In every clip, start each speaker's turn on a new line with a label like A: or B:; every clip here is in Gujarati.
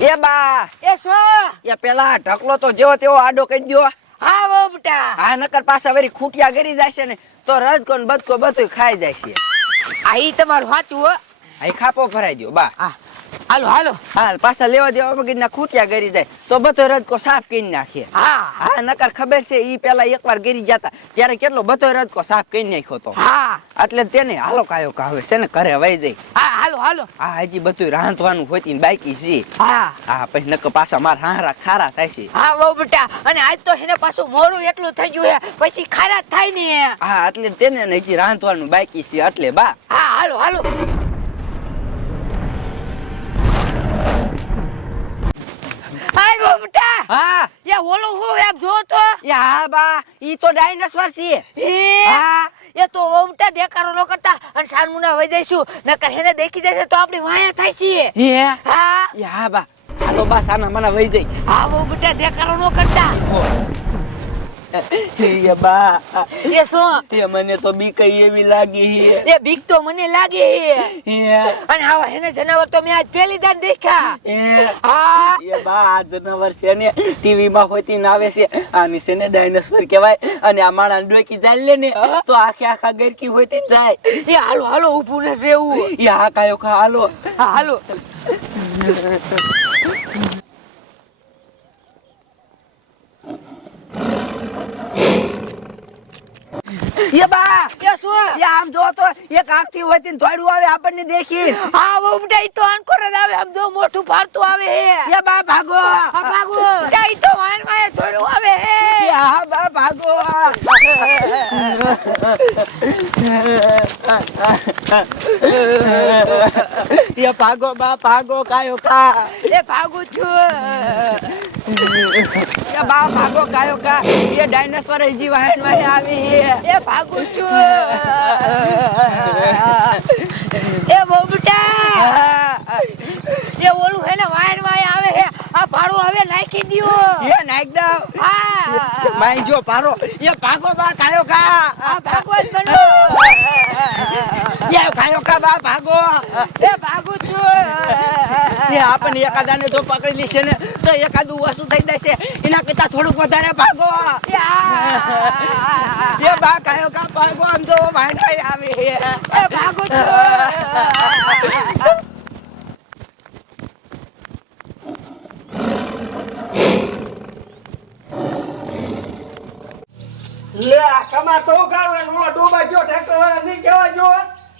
A: એ બા.
B: એ સો
A: એ પેલા ઢકલો તો જેવો તેવો આડો કઈ દ્યો.
B: હા બોબટા
A: આ નકર પાછા વળી ખૂટિયા ગરી જશે ને તો રજકો ને બદકો બધું ખાઈ જાય છે
B: આ ઈ તમારું સાચું હો.
A: આ ખાપો ભરાઈ દ્યો બા.
B: હા. હાલો હાલો.
A: હાલ પાછા લેવા દેવા વગર ના ખૂટિયા ગરી જાય. તો બધો રજકો સાફ કરી નાખીએ.
B: હા.
A: હા નકર ખબર છે ઈ પેલા એકવાર ગરી જતા. ત્યારે કેટલો બધો રજકો સાફ કરી નાખ્યો તો.
B: હા.
A: એટલે તેને હાલો કાયો કાવે છે ને ઘરે વહી જાય.
B: હા હાલો હાલો.
A: હા હજી બધું રાંધવાનું હોતી ને બાકી છે.
B: હા.
A: હા પછી નકર પાછા મારા હારા ખારા થાય છે.
B: હા બહુ બેટા અને આજ તો એને પાછું મોડું એટલું થઈ ગયું હે. પછી ખરા થાય ને.
A: હા એટલે તેને હજી રાંધવાનું બાકી છે એટલે બા.
B: હા હાલો હાલો. બહુ બેટા.
A: હા.
B: એ ઓલો હું એમ જો તો
A: એ હા બા ઈ તો ડાયનાસોર છે. હા?
B: એ તો ઓમટા દેકારો ન કરતા. અને સાનમુના વઈ જઈશું. નકર એને દેખી જશે તો આપણી વાયા થાય છે.
A: હે?
B: હા.
A: એ હા બા. આ તો બા સાના મને વઈ જઈ.
B: હા બહુ બેટા દેકારો ન કરતા.
A: એ બા.
B: એ શું?
A: એ મને તો બીક એવી લાગી
B: એ બીક તો મને લાગે અને આવા એને જનાવર તો મેં આજ પહેલી દાન દેખ્યા. હા.
A: એ બા આ જનાવર છે ને ટીવી માં હોતી ને આવે છે. આની છે ને ડાયનાસોર કહેવાય. અને આ માણા ડોકી જાય લે ને તો આખે આખા ગરકી હોતી તે જાય.
B: એ હાલો હાલો ઊભું ન રહેવું.
A: એ હા કાયો ખા હાલો.
B: હાલો.
A: એ બા
B: એ શું
A: એ આમ જો તો એક આંખથી હોતી ને ધોળું આવે આપણને દેખી
B: હા બહુ ઉડાઈ તો આનકોર જ આવે આમ જો મોટું ફાડતું આવે હે
A: એ બા ભાગો
B: હા ભાગો ઉડાઈ તો વાનમાં ધોરું આવે હે
A: એ હા બા ભાગો એ ભાગો બા ભાગો કાયો કા.
B: એ ભાગું છું.
A: એ બા ભાગો કાયો કા. એ ડાયનાસોર હજી વાહનમાં આવી
B: એ ભાગું છું. એ બોબટા. એ ઓલું હે ને વાહન વાય આવે હે. આ ભાડું હવે નાખી દયો.
A: એ નાખ દઉં.
B: હા.
A: માઈ જો પારો એ ભાગો બા કાયો કા.
B: આ ભાગવત બનો.
A: એ કાયો કા બા ભાગો?
B: એ ભાગું છું.
A: એ આપણને એકાદાને જો પકડી લેશે ને તો એકાદું ઓછું થઈ જશે. એના કરતા થોડુંક વધારે ભાગો.
B: યા.
A: એ બા કાયો કા ભાગો? આમ તો વાહન આવી.
B: એ ભાગું છું
C: લે આ કમાર તો ઉગાડો ને ઓલો ડૂબા ગયો ટ્રેક્ટર વાળા નહીં કેવા જો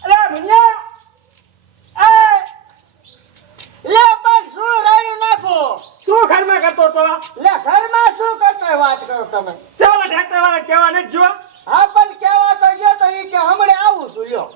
C: અરે મુનિયા એ
D: લે પણ શું રાયું નાખો
C: શું ઘરમાં કરતો તો
D: લે ઘરમાં શું કરતો વાત કરો તમે
C: તે ઓલા ટ્રેક્ટર વાળા કેવા નથી જો
D: હા પણ કેવા તો ગયો તો ઈ કે હમણે આવું છું યો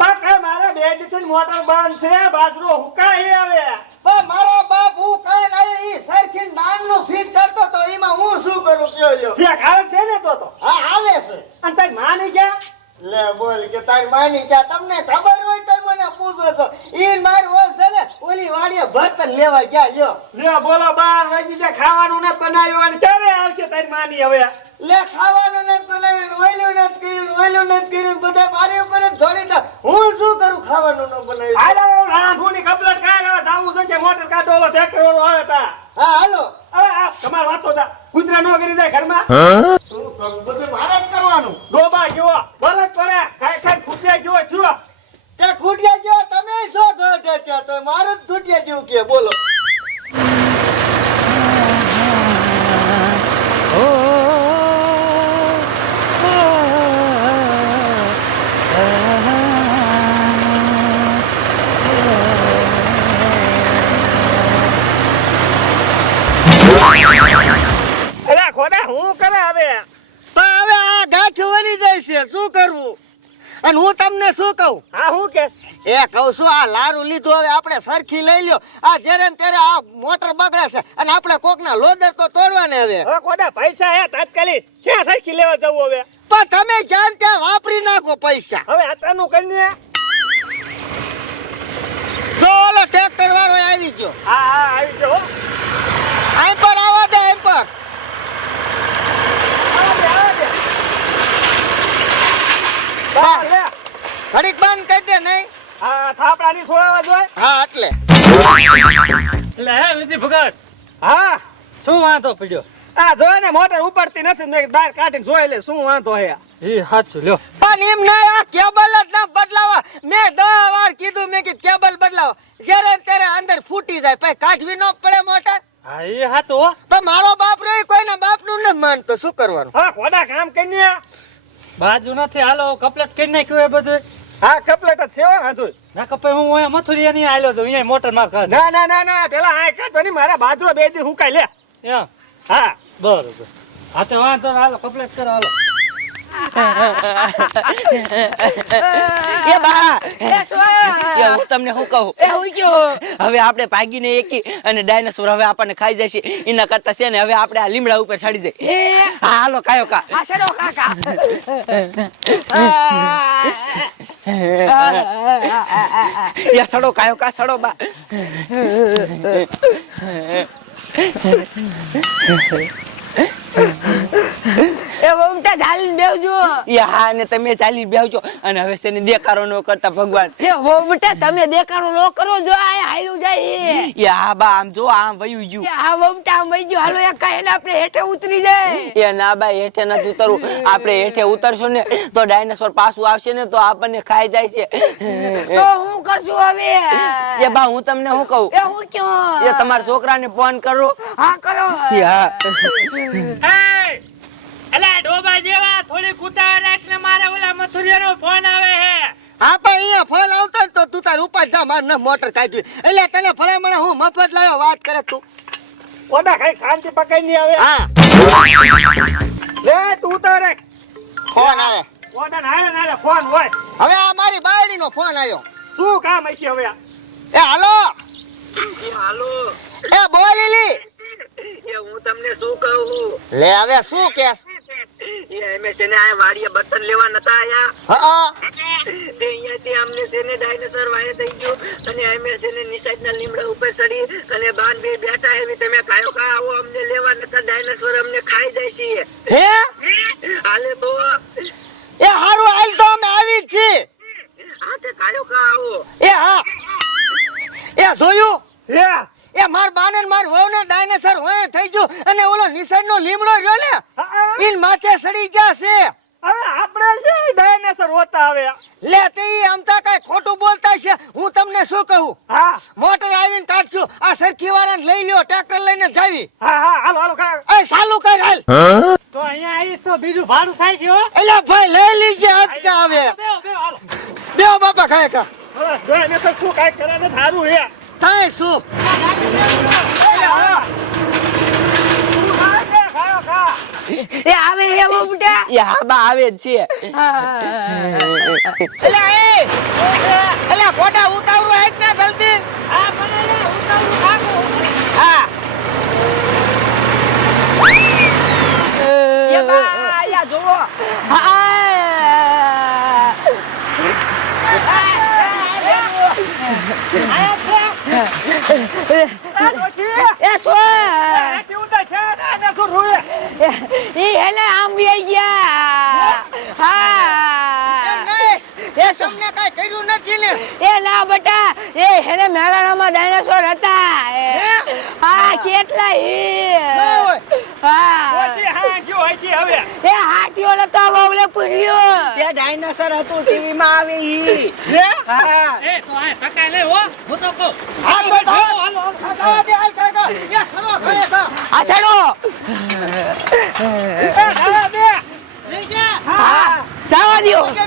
C: પાક એ મારે બે દીથી મોટર બંધ છે બાજરો હુકાય હવે.
D: પણ મારો બાપ હું કઈ નહીં ઈ સરખી નાનનું ફીટ કરતો તો એમાં હું શું કરું કયો યો
C: ઠીક આવે છે ને તો તો.
D: હા આવે છે.
C: અને તારી માં નહીં ગયા
D: લે બોલ કે તારી માની ગયા તમને ખબર હોય તો મને પૂછો છો. ઈ મારી ઓલ છે ને ઓલી વાડીએ બર્તન લેવા ગયા લ્યો.
C: લે બોલો બાર વાગી છે ખાવાનું નથી બનાવ્યું અને ક્યારે આવશે તારી માની હવે?
D: લે ખાવાનું નથી બનાવ્યું ઓયલું નથી કર્યું ઓયલું નથી કર્યું બધા મારી ઉપર જ દોડી દા હું શું કરું ખાવાનું ન બનાવ્યું?
C: હાલો રાંધુની કપલટ કાઢ હવે જાવું જોઈશે મોટર કાઢો ઓલો ટ્રેક્ટર વાળો આવે તા.
D: હા હાલો.
C: હવે આ તમાર વાતો તા કૂતરા નો કરી જાય ઘરમાં?
D: શું કરું? બધું મારે જ કરવાનું.
C: ડોબા જેવો બળદ પડે. ખાઈ ખાઈ ખૂટ્યા જેવો થયો
D: તે ખૂટ્યા જેવો તમે શો ગઢે છે તો મારું જ ખૂટ્યા જેવું કે બોલો.
C: અરે ખોડા હું કરે હવે?
D: તો હવે આ ગાંઠ વળી જાય છે. શું કરવું? અને હું તમને શું કહું?
C: હા હું કે?
D: એ કહું છું આ લારું લીધું હવે આપણે સરખી લઈ લ્યો. આ જેરે ને ત્યારે આ મોટર બગડે છે અને આપણે કોકના લોદર તો તોડવાને હવે.
C: હવે કોડા પૈસા હે તાત્કાલિક? ક્યાં સરખી લેવા જવું હવે?
D: પણ તમે જાન ત્યાં વાપરી નાખો પૈસા.
C: હવે આતાનું કરીને
D: જો ઓલો ટ્રેક્ટર વાળો આવી ગયો.
C: હા હા આવી ગયો.
D: આઈ પર આવો દે આઈ પર
C: આવા દે, આવા દે. બા, લે.
D: ઘડીક બંધ કરી દે નહીં
C: હા થાપડાની છોડાવા જોઈએ
D: હા એટલે.
E: એટલે હે વિધિ ભગત?
C: હા.
E: શું વાંધો પડ્યો?
C: આ જો ને મોટર ઉપડતી નથી મેં બહાર કાઢીને જોઈ લે શું વાંધો હે
E: એ સાચું લ્યો.
D: પણ એમ ના આ કેબલ જ ના બદલાવા. મેં દસ વાર કીધું મેં કીધું કેબલ બદલાવો. જ્યારે ત્યારે અંદર ફૂટી જાય પછી કાઢવી ન પડે મોટર.
E: હા એ સાચું હો.
D: તો મારો બાપ રહ્યો કોઈના બાપનું ન માનતો. શું કરવાનું?
C: હા ખોડા કામ કરીને
E: બાજુ નથી હાલો કપલેટ કરી નાખ્યું એ બધું.
C: હા કપલેટ જ છે હો
E: ના કપાઈ હું અહીંયા મથુરિયા નહીં આવ્યો તો અહીંયા મોટર માર કર
C: ના ના ના ના પેલા આ એક ની મારા બાજરો બે દી હુકાઈ લે હા.
E: બરોબર. હા તો વાંધો હાલો કપલેટ કરો હાલો.
A: એ બા.
B: એ
A: હું તમને શું કહું?
B: હું
A: હવે આપણે ભાગીને એકી અને ડાયનોસોર હવે આપણને ખાઈ જશે. એના કરતા છે ને હવે આપણે આ લીમડા ઉપર ચડી જાય હા? હાલો કાયો કા.
B: આ શેનો કાકા.
A: એ સડો કાયો કા સડો બા.
B: એ મમતા ચાલી બેવજો
A: એ હા ને તમે ચાલી બેહજો. અને હવે સેને ને દેખારો ન કરતા ભગવાન.
B: એ મમતા તમે દેખાડો નો કરો જો આ હાલ્યું જાય
A: એ. હા બા આમ જો આમ વયું
B: એ
A: ગયું
B: આ મમતા આમ વઈ ગયો હાલો એક કહે ને આપણે હેઠે ઉતરી જાય.
A: એ ના બા હેઠે નથી ઉતરવું. આપણે હેઠે ઉતરશું ને તો ડાયનાસોર પાછું આવશે ને તો આપણને ખાઈ જાય છે.
B: તો હું કરશું હવે?
A: એ બા હું તમને શું કહું?
B: એ હું ક્યો?
A: એ તમારા છોકરાને ફોન કરો.
B: હા કરો.
A: એ હા
E: એ અલા ડોબા જેવા થોડી કુતા રાખને મારે ઓલા મથુરિયાનો ફોન આવે હે.
D: હા પણ અહીંયા ફોન આવતો તો તું તાર ઉપર જા માર ના મોટર કાઢી એટલે તને ફળામણા હું મફત લાવ્યો વાત કરે તું.
C: ઓડા કઈ શાંતિ પકડી ની આવે
D: હા.
C: લે તું તારે
D: ફોન આવે.
C: ઓડા નાલે નાલે ફોન હોય.
D: હવે આ મારી બાયડીનો ફોન આવ્યો.
C: શું કામ હશે હવે
D: એ હાલો.
A: હાલો.
D: એ બોલીલી
A: એ હું તમને શું કહું?
D: લે હવે શું કે
A: એ અમે આ વાડીએ બર્તન લેવા નતા આયા.
D: હા
A: તે અહીંયાથી અમને છે ને વાય થઈ ગયું. અને અમે છે ને લીમડા ઉપર ચડી અને બાન બે બેઠા એવી તમે કાયો કા આવો અમને લેવા નતા ડાયનોસોર અમને ખાઈ જાય છે.
D: હે?
A: હાલે તો
D: એ હારું હાલ તો અમે આવી છે
A: હા તે કાયો કા આવો.
D: એ હા. એ જોયું? એ માર બાને માર વહુ ને ડાયનેસર હોય થઈ ગયો. અને ઓલો નિશાન નો લીમડો રહ્યો ને. ઈન માથે સડી ગયા છે.
C: હવે આપણે છે ડાયનેસર હોતા આવે
D: લે તે આમ તો કઈ ખોટું બોલતા છે. હું તમને શું કહું?
C: હા.
D: મોટર આવીને કાઢશું. આ સરખી વાળાને લઈ લ્યો ટ્રેક્ટર લઈને જાવી.
C: હા હા હાલો હાલો
D: એ ચાલુ કર હાલ.
E: તો અહીંયા આવી તો બીજું ભાડું થાય છે હો.
D: એલા ભાઈ લઈ લીજે અટકા આવે.
E: બેહો
D: બાપા ખાય કા
C: ડાયનેસર શું કાંઈ કરે ને ધારું હે.
D: થાય શું
C: હા.
B: એ આવે હે મમતા
A: એ હા આવે જ છે.
D: એલા એ! એલા ફોટા ઉતાવરો એક ને જલ્દી.
E: હા, મને લે, ઉતાવરો કાકો
D: હા.
A: એ બા આયા જોવો
B: એ છો
C: એથી ઉતા છે ડાયનાસોર રોએ
B: ઈ હેલે આમ બી ગયા હા એ
D: તમને કઈ કર્યું નથી ને
B: એ ના બટા એ હેલે મેળાણામાં ડાયનાસોર હતા એ. હા કેટલા ઈ
A: ડાયનાસોર હતું ટીવી માં આવે ઈ. હા?
E: એ, તો આ ટકાઈ લે, હો. હું તો કહું.
D: હા તો હાલો હાલો ખાવા દે હાલ કાકા એ સનો ખાય છે
B: આ છેડો
C: એ ખાવા દે
E: લઈ જા.
B: હા. જવા દ્યો.
D: કે